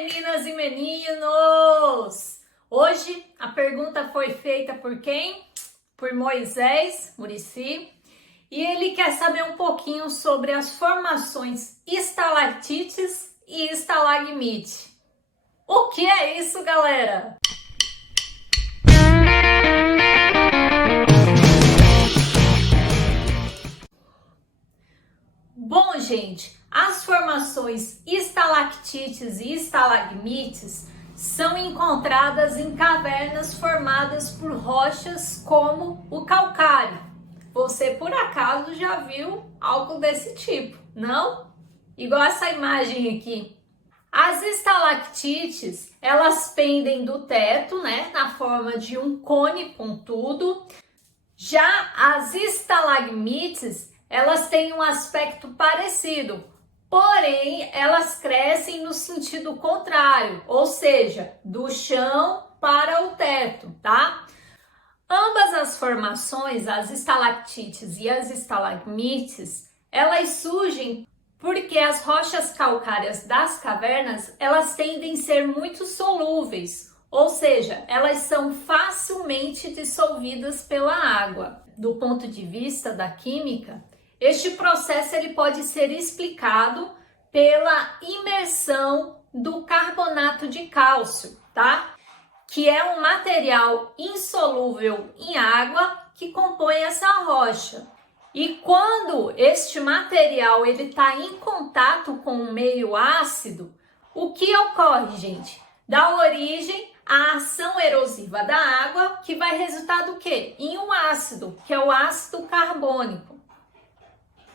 meninas e meninos! Hoje a pergunta foi feita por quem? Por Moisés Muricy, e ele quer saber um pouquinho sobre as formações estalactites e estalagmite. O que é isso, galera? Bom, gente, as formações estalactites e estalagmites são encontradas em cavernas formadas por rochas como o calcário. Você, por acaso, já viu algo desse tipo, não? Igual essa imagem aqui. As estalactites, elas pendem do teto, né, na forma de um cone pontudo. Já as estalagmites, elas têm um aspecto parecido, porém elas crescem no sentido contrário, ou seja, do chão para o teto, tá? Ambas as formações, as estalactites e as estalagmites, elas surgem porque as rochas calcárias das cavernas, elas tendem a ser muito solúveis, ou seja, elas são facilmente dissolvidas pela água. Do ponto de vista da química, este processo ele pode ser explicado pela imersão do carbonato de cálcio, tá? Que é um material insolúvel em água que compõe essa rocha. E quando este material ele está em contato com o meio ácido, o que ocorre, gente? Dá origem à ação erosiva da água, que vai resultar do quê? Em um ácido, que é o ácido carbônico.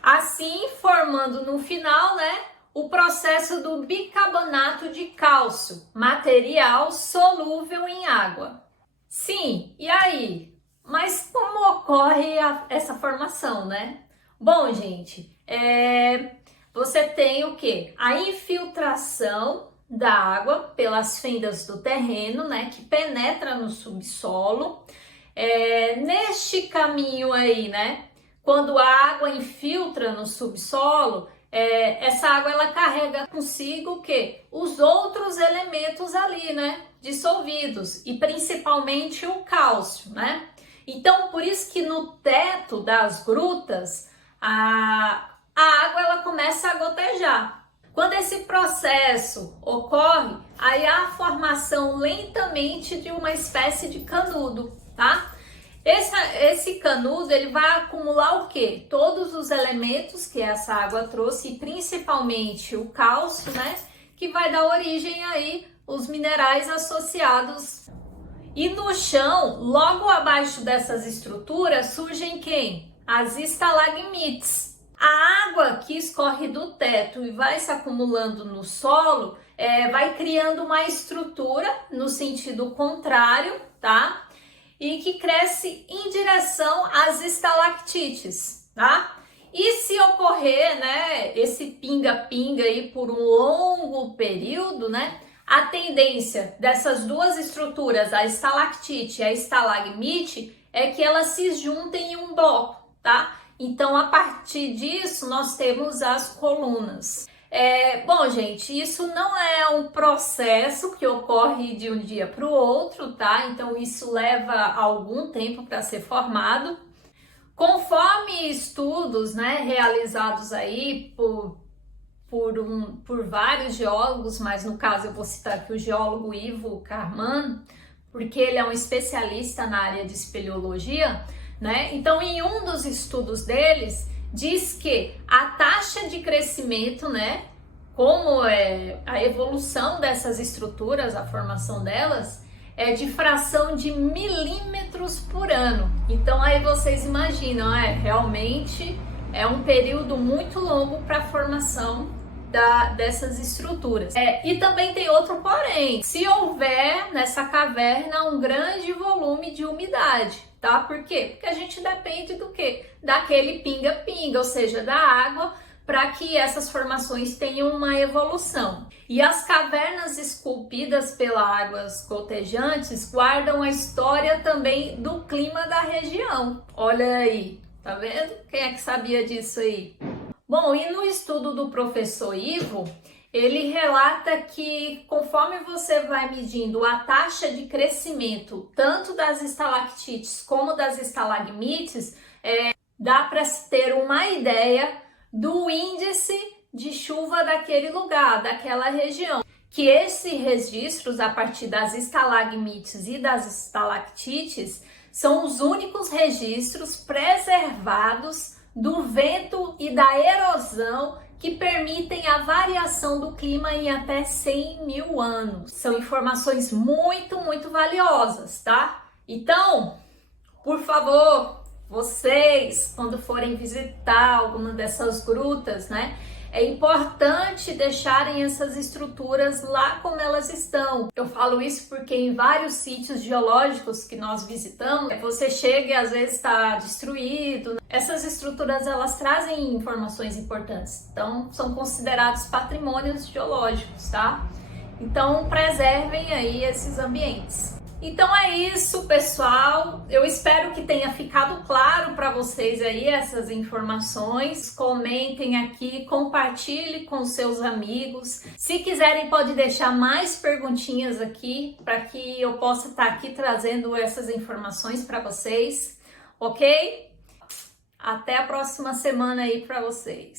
Assim, formando no final, né, o processo do bicarbonato de cálcio, material solúvel em água. Sim, e aí? Mas como ocorre essa formação, né? Bom, gente, você tem o quê? A infiltração da água pelas fendas do terreno, né, que penetra no subsolo. Neste caminho aí, né, quando a água infiltra no subsolo, essa água ela carrega consigo o quê? Os outros elementos ali, né, dissolvidos, e principalmente o cálcio, né? Então, por isso que no teto das grutas, a água ela começa a gotejar. Quando esse processo ocorre, aí há a formação lentamente de uma espécie de canudo, tá? Esse canudo ele vai acumular o quê? Todos os elementos que essa água trouxe, e principalmente o cálcio, né? Que vai dar origem aí os minerais associados. E no chão, logo abaixo dessas estruturas, surgem quem? As estalagmites. A água que escorre do teto e vai se acumulando no solo, vai criando uma estrutura no sentido contrário, tá? E que cresce em direção às estalactites, tá? E se ocorrer, né, esse pinga-pinga aí por um longo período, né, a tendência dessas duas estruturas, a estalactite e a estalagmite, é que elas se juntem em um bloco, tá? Então, a partir disso, nós temos as colunas. Bom, gente, isso não é um processo que ocorre de um dia para o outro, tá? Então, isso leva algum tempo para ser formado. Conforme estudos, né, realizados aí por vários geólogos, mas no caso eu vou citar aqui o geólogo Ivo Carman, porque ele é um especialista na área de espeleologia, né? Então, em um dos estudos deles, diz que a taxa de crescimento, né, como é a evolução dessas estruturas, a formação delas, é de fração de milímetros por ano. Então, aí vocês imaginam, realmente é um período muito longo para a formação dessas estruturas. E também tem outro porém, se houver nessa caverna um grande volume de umidade, tá? Por quê? Porque a gente depende do quê? Daquele pinga-pinga, ou seja, da água, para que essas formações tenham uma evolução. E as cavernas esculpidas pelas águas gotejantes guardam a história também do clima da região. Olha aí, tá vendo? Quem é que sabia disso aí? Bom, e no estudo do professor Ivo, ele relata que conforme você vai medindo a taxa de crescimento tanto das estalactites como das estalagmites, dá para se ter uma ideia do índice de chuva daquele lugar, daquela região. Que esses registros a partir das estalagmites e das estalactites são os únicos registros preservados do vento e da erosão que permitem a variação do clima em até 100 mil anos. São informações muito, muito valiosas, tá? Então, por favor, vocês, quando forem visitar alguma dessas grutas, né? É importante deixarem essas estruturas lá como elas estão. Eu falo isso porque em vários sítios geológicos que nós visitamos, você chega e às vezes está destruído. Essas estruturas, elas trazem informações importantes, então são considerados patrimônios geológicos, tá? Então preservem aí esses ambientes. Então é isso, pessoal. Eu espero que tenha ficado claro para vocês aí essas informações. Comentem aqui, compartilhe com seus amigos. Se quiserem, pode deixar mais perguntinhas aqui para que eu possa estar aqui trazendo essas informações para vocês, ok? Até a próxima semana aí para vocês.